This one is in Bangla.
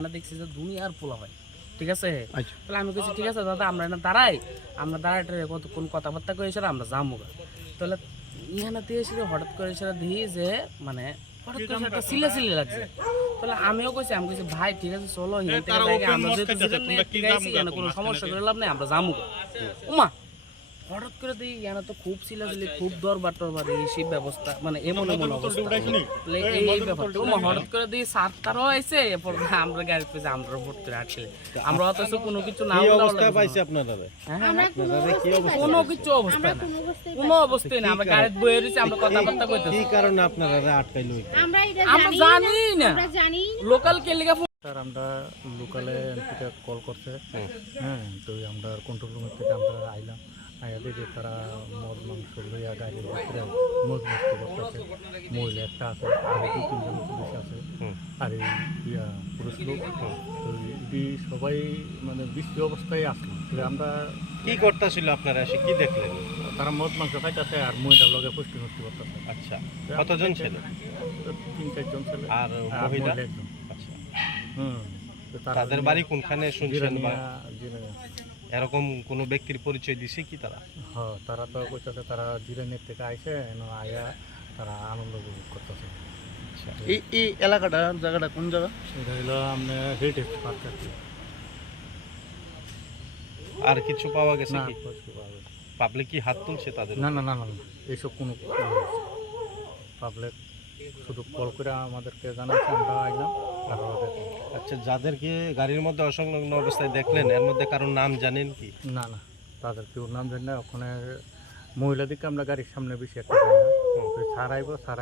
আমরা দেখছি যে দুনিয়ার পোলা হয় ঠিক আছে? আচ্ছা। তাহলে আমি বলছি ঠিক আছে দাদা আমরা না দাঁড়াই আমরা দাঁড়াই টাড়াই কত কোন কথাবার্তা করে এসে আমরা যাব তাহলে ইহানা দিয়ে এসে হঠাৎ করে এসে দিই যে মানে হঠাৎ করে একটা সিলে সিলে লাগছে। তাহলে আমিও কইছি আমি কইছি ভাই ঠিক আছে চলো হিন আমরা যেহেতু দুজন নিয়ে ঠিক আছে এখানে কোনো সমস্যা করে লাভ নেই আমরা যাব উমা হঠাৎ করে দিই ইয়ানা তো খুব সিলাসিলি খুব দরবার টরবার এই সেই ব্যবস্থা মানে এমন এমন অবস্থা। এই এই ব্যাপারটা। হঠাৎ করে দিই সাত তারও আইছে এরপর আমরা গাড়ি পেয়েছে আমরা ভর্তি রাখছি আমরা অথচ কোনো কিছু না কি অবস্থায় আমরা- পাইছে আপনারা হ্যাঁ, হ্যাঁ, আমরা কোনো কি। কিছু অবস্থা না। কোনো অবস্থায় না। আমরা গাড়ি বয়ে রয়েছি আমরা কথাবার্তা কি কইতেছি কারণে আপনারা আটকাইলো আমরা আমরা জানি জানি না। লোকাল কে লিগা স্যার আমরা লোকালে কল করছে। হ্যাঁ। তো আমরা কন্ট্রোল রুমের থেকে আমরা আইলাম। দেখি তারা মদ মাংস লইয়া গাড়ির ভিতরে মস্ত করতেছে মহিলা একটা আছে আর দু তিনজন পুলিশ আছে। আর এই ইয়া পুরুষ লোক তো এটি সবাই মানে বৃষ্টি অবস্থায় আসলো। আমরা কি করতেছিল আপনারা এসে? কি দেখলেন? তারা মদ মাংস খাইতেছে আর মহিলার লগে পুষ্টি নষ্টি করতেছে। আচ্ছা। কতজন ছিল? তিন চারজন ছেলে। আর মহিলা? একজন। আচ্ছা। হুম। তাদের বাড়ি কোনখানে শুনছেন বা? এরকম কোনো ব্যক্তির পরিচয় দিছে কি তারা? হ্যাঁ তারা তো কইতাছে তারা জিরানির থেকে আইসে এনে আয়া তারা আনন্দ উপভোগ করতেছে। আচ্ছা। এই এই এলাকাটা জায়গাটা কোন জায়গা? এটা হলো আপনার হেরিটেজ পার্ক আর আর কিছু পাওয়া গেছে কি? পাবলিক কি হাত তুলছে তাদের না না না না না, এইসব কোনো পাবলিক শুধু কল করে আমাদেরকে জানাচ্ছে আমরা আইলাম। আচ্ছা যাদেরকে গাড়ির মধ্যে অসংলগ্ন অবস্থায় দেখলেন এর মধ্যে কারোর নাম জানেন কি না না তাদের কেউ নাম জানি না ওখানে মহিলাদেরকে আমরা গাড়ির সামনে বেশি একটা ছাড়াইবো ছাড়াই